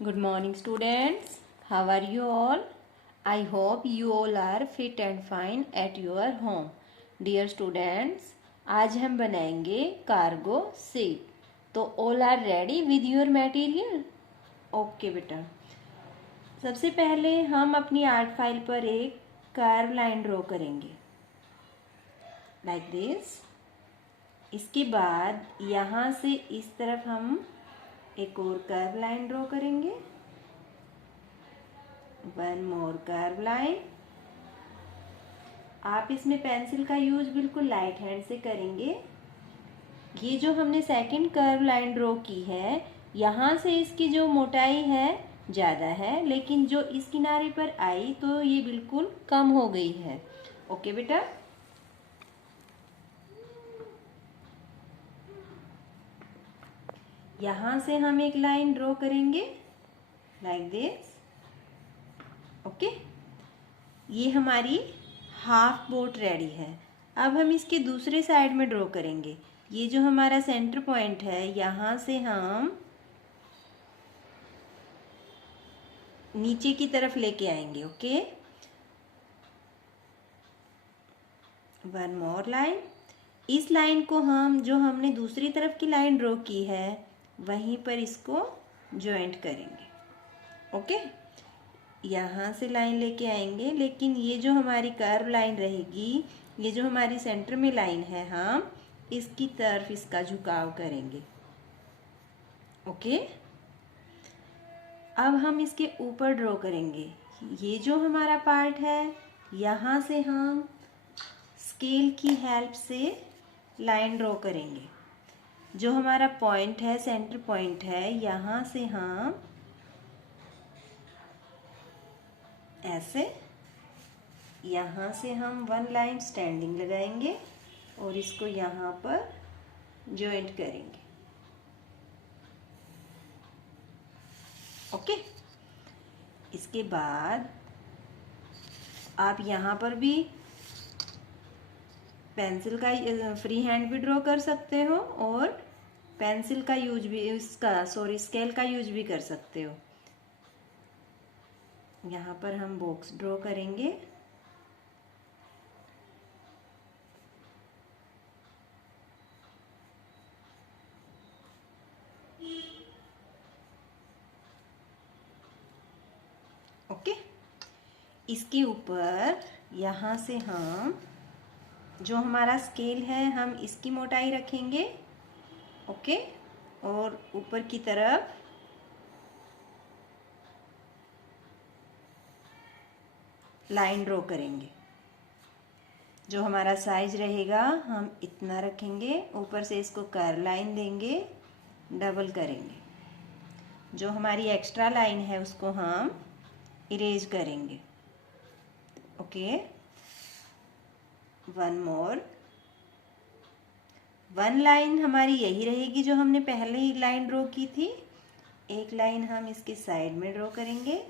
Good morning, students. How are you all? I hope you all are fit and fine at your home. Dear students, आज हम बनाएंगे cargo sheet. तो all are ready with your material? Okay बेटा. सबसे पहले हम अपनी art file पर एक कर्व लाइन ड्रॉ करेंगे लाइक दिस. इसके बाद यहाँ से इस तरफ हम एक और कर्व लाइन ड्रॉ करेंगे. One more curve line. आप इसमें पेंसिल का यूज बिल्कुल लाइट हैंड से करेंगे. ये जो हमने सेकंड कर्व लाइन ड्रॉ की है, यहाँ से इसकी जो मोटाई है ज़्यादा है, लेकिन जो इस किनारे पर आई तो ये बिल्कुल कम हो गई है. ओके बेटा. यहाँ से हम एक लाइन ड्रॉ करेंगे लाइक दिस. ओके. ये हमारी हाफ बोट रेडी है. अब हम इसके दूसरे साइड में ड्रॉ करेंगे. ये जो हमारा सेंटर पॉइंट है, यहाँ से हम नीचे की तरफ लेके आएंगे. ओके. One more line. इस लाइन को हम जो हमने दूसरी तरफ की लाइन ड्रॉ की है वहीं पर इसको ज्वाइंट करेंगे. ओके. यहाँ से लाइन लेके आएंगे, लेकिन ये जो हमारी कर्व लाइन रहेगी, ये जो हमारी सेंटर में लाइन है, हम इसकी तरफ इसका झुकाव करेंगे. ओके. अब हम इसके ऊपर ड्रॉ करेंगे. ये जो हमारा पार्ट है, यहाँ से हम स्केल की हेल्प से लाइन ड्रॉ करेंगे. जो हमारा पॉइंट है, सेंटर पॉइंट है, यहाँ से हम ऐसे, यहाँ से हम वन लाइन स्टैंडिंग लगाएंगे और इसको यहाँ पर ज्वाइंट करेंगे. ओके. इसके बाद आप यहाँ पर भी पेंसिल का फ्री हैंड भी ड्रॉ कर सकते हो और पेंसिल का यूज भी, स्केल का यूज भी कर सकते हो. यहाँ पर हम बॉक्स ड्रॉ करेंगे. ओके. इसके ऊपर यहाँ से हम जो हमारा स्केल है, हम इसकी मोटाई रखेंगे. ओके. और ऊपर की तरफ लाइन ड्रॉ करेंगे. जो हमारा साइज रहेगा हम इतना रखेंगे. ऊपर से इसको कर्व लाइन देंगे, डबल करेंगे. जो हमारी एक्स्ट्रा लाइन है उसको हम इरेज करेंगे. Okay. One more. One line हमारी यही रहेगी जो हमने पहले ही लाइन ड्रॉ की थी. एक लाइन हम इसके साइड में ड्रॉ करेंगे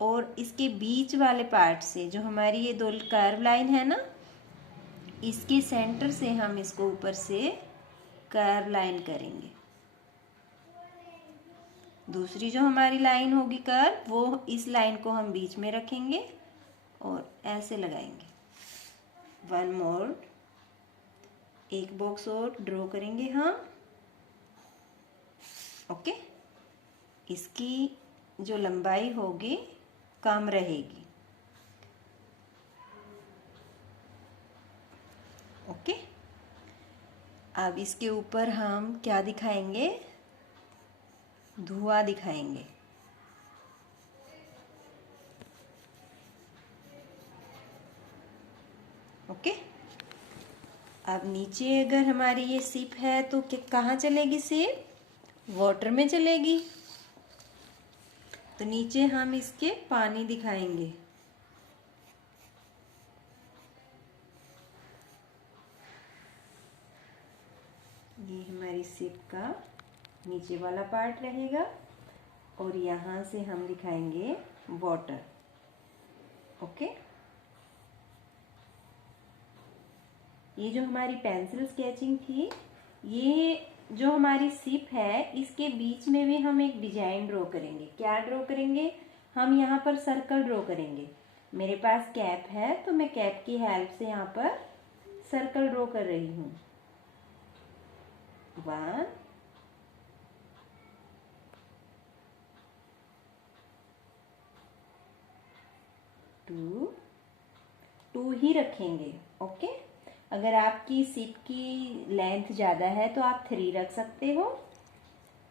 और इसके बीच वाले पार्ट से जो हमारी ये दो कर्व लाइन है ना, इसके सेंटर से हम इसको ऊपर से कर्व लाइन करेंगे. दूसरी जो हमारी लाइन होगी कर्व, वो इस लाइन को हम बीच में रखेंगे और ऐसे लगाएंगे. One more. एक बॉक्स और ड्रॉ करेंगे हम. ओके. इसकी जो लंबाई होगी कम रहेगी. ओके. अब इसके ऊपर हम क्या दिखाएंगे? धुआं दिखाएंगे. ओके. अब नीचे अगर हमारी ये शिप है तो कहाँ चलेगी शिप? वाटर में चलेगी. तो नीचे हम इसके पानी दिखाएंगे. ये हमारी शिप का नीचे वाला पार्ट रहेगा और यहाँ से हम दिखाएंगे वाटर. ओके. ये जो हमारी पेंसिल स्केचिंग थी, ये जो हमारी शिप है इसके बीच में भी हम एक डिजाइन ड्रॉ करेंगे। क्या ड्रॉ करेंगे? हम यहाँ पर सर्कल ड्रॉ करेंगे। मेरे पास कैप है तो मैं कैप की हेल्प से यहाँ पर सर्कल ड्रॉ कर रही हूँ। 1 2 2 ही रखेंगे। ओके, अगर आपकी शिप की लेंथ ज़्यादा है तो आप 3 रख सकते हो,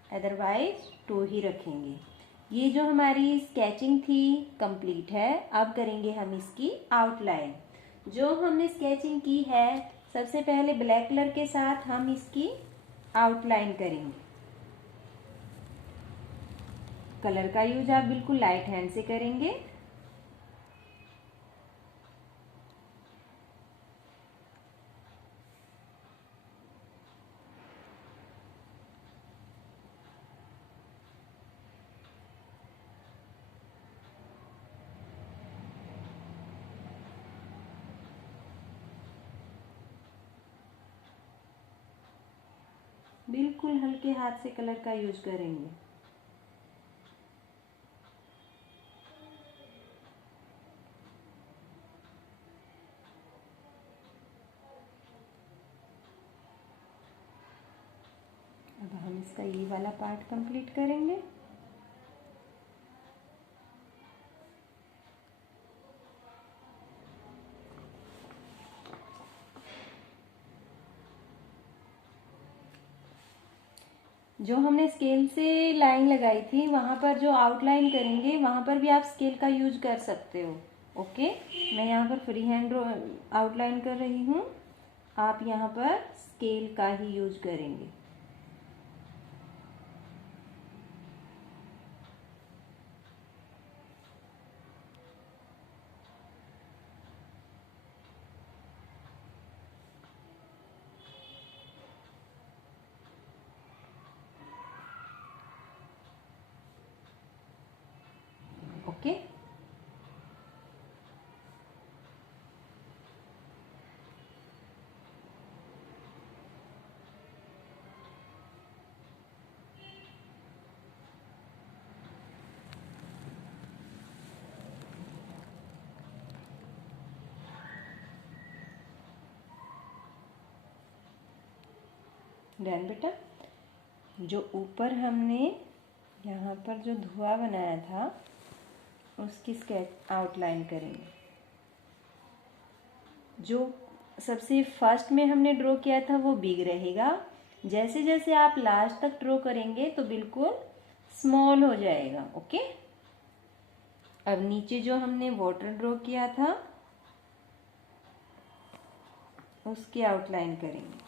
अदरवाइज 2 ही रखेंगे। ये जो हमारी स्केचिंग थी कंप्लीट है। अब करेंगे हम इसकी आउटलाइन। जो हमने स्केचिंग की है सबसे पहले ब्लैक कलर के साथ हम इसकी आउटलाइन करेंगे। कलर का यूज आप बिल्कुल लाइट हैंड से करेंगे। बिल्कुल हल्के हाथ से कलर का यूज करेंगे। अब हम इसका ये वाला पार्ट कंप्लीट करेंगे। जो हमने स्केल से लाइन लगाई थी वहाँ पर जो आउटलाइन करेंगे वहाँ पर भी आप स्केल का यूज कर सकते हो। ओके, मैं यहाँ पर फ्री हैंड आउटलाइन कर रही हूँ, आप यहाँ पर स्केल का ही यूज करेंगे। ओके, डन बेटा। जो ऊपर हमने यहाँ पर जो धुआं बनाया था उसकी स्केच आउटलाइन करेंगे। जो सबसे फर्स्ट में हमने ड्रॉ किया था वो बिग रहेगा। जैसे जैसे आप लास्ट तक ड्रॉ करेंगे तो बिल्कुल स्मॉल हो जाएगा। ओके, अब नीचे जो हमने वाटर ड्रॉ किया था उसकी आउटलाइन करेंगे।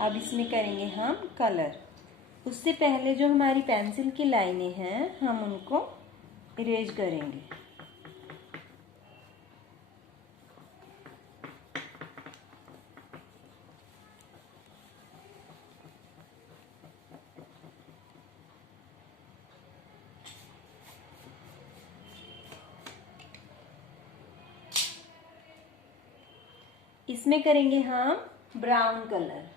अब इसमें करेंगे हम कलर। उससे पहले जो हमारी पेंसिल की लाइनें हैं हम उनको इरेज करेंगे। इसमें करेंगे हम ब्राउन कलर।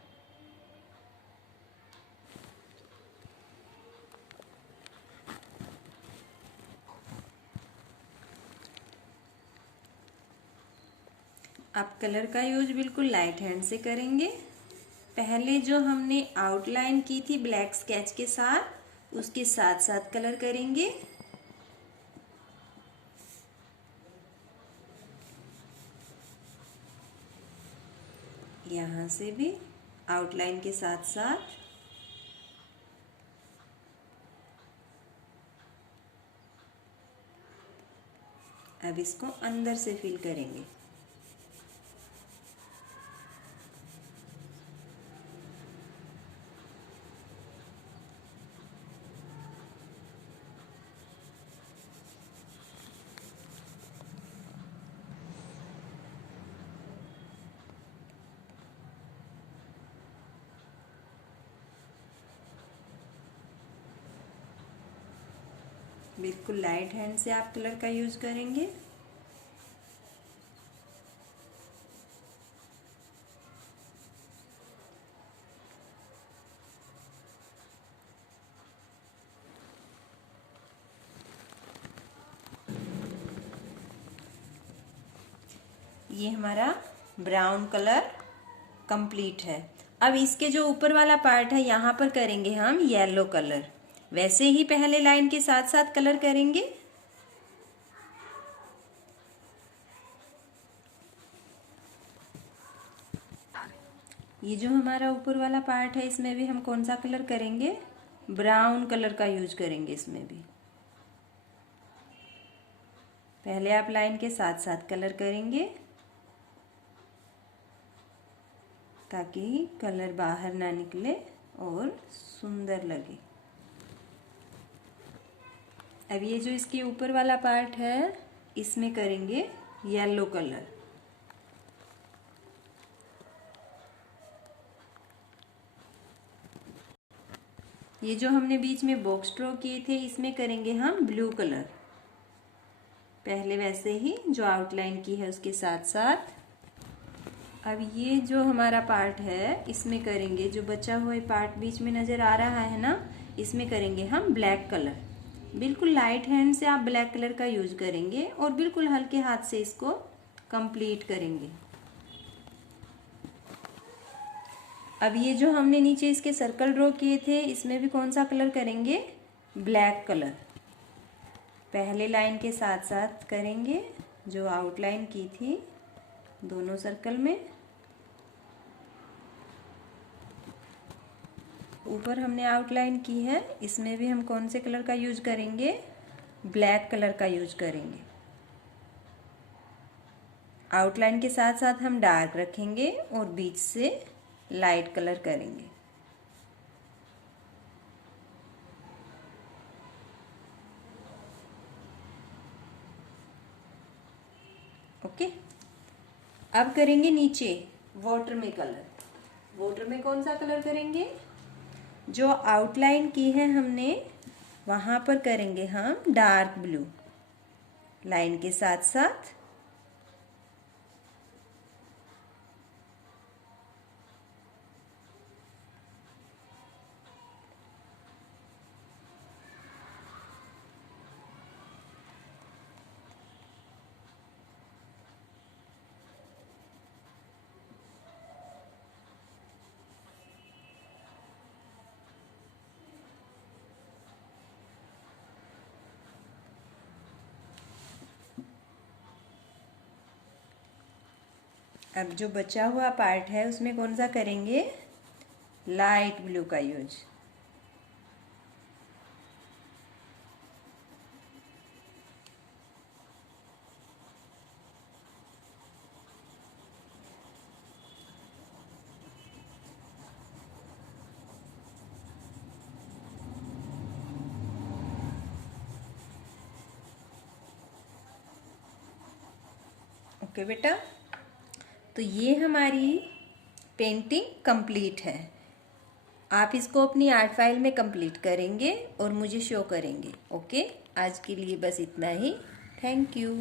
आप कलर का यूज बिल्कुल लाइट हैंड से करेंगे। पहले जो हमने आउटलाइन की थी ब्लैक स्केच के साथ उसके साथ साथ कलर करेंगे। यहाँ से भी आउटलाइन के साथ साथ अब इसको अंदर से फिल करेंगे। बिल्कुल लाइट हैंड से आप कलर का यूज करेंगे। ये हमारा ब्राउन कलर कंप्लीट है। अब इसके जो ऊपर वाला पार्ट है यहाँ पर करेंगे हम येलो कलर। वैसे ही पहले लाइन के साथ साथ कलर करेंगे। ये जो हमारा ऊपर वाला पार्ट है इसमें भी हम कौन सा कलर करेंगे? ब्राउन कलर का यूज करेंगे इसमें भी। पहले आप लाइन के साथ साथ कलर करेंगे ताकि कलर बाहर ना निकले और सुंदर लगे। अब ये जो इसके ऊपर वाला पार्ट है इसमें करेंगे येलो कलर। ये जो हमने बीच में बॉक्स ड्रॉ किए थे इसमें करेंगे हम ब्लू कलर। पहले वैसे ही जो आउटलाइन की है उसके साथ साथ। अब ये जो हमारा पार्ट है इसमें करेंगे, जो बचा हुआ पार्ट बीच में नजर आ रहा है ना, इसमें करेंगे हम ब्लैक कलर। बिल्कुल लाइट हैंड से आप ब्लैक कलर का यूज करेंगे और बिल्कुल हल्के हाथ से इसको कंप्लीट करेंगे। अब ये जो हमने नीचे इसके सर्कल ड्रॉ किए थे इसमें भी कौन सा कलर करेंगे? Black colour. पहले लाइन के साथ साथ करेंगे जो आउटलाइन की थी दोनों सर्कल में। ऊपर हमने आउटलाइन की है इसमें भी हम कौन से कलर का यूज करेंगे? ब्लैक कलर का यूज करेंगे। आउटलाइन के साथ साथ हम डार्क रखेंगे और बीच से लाइट कलर करेंगे। ओके, अब करेंगे नीचे वाटर में कलर। वाटर में कौन सा कलर करेंगे? जो आउटलाइन की है हमने वहां पर करेंगे हम डार्क ब्लू लाइन के साथ साथ। अब जो बचा हुआ पार्ट है उसमें कौन सा करेंगे? लाइट ब्लू का यूज। ओके बेटा, तो ये हमारी पेंटिंग कंप्लीट है। आप इसको अपनी आर्ट फाइल में कंप्लीट करेंगे और मुझे शो करेंगे। ओके, आज के लिए बस इतना ही। Thank you.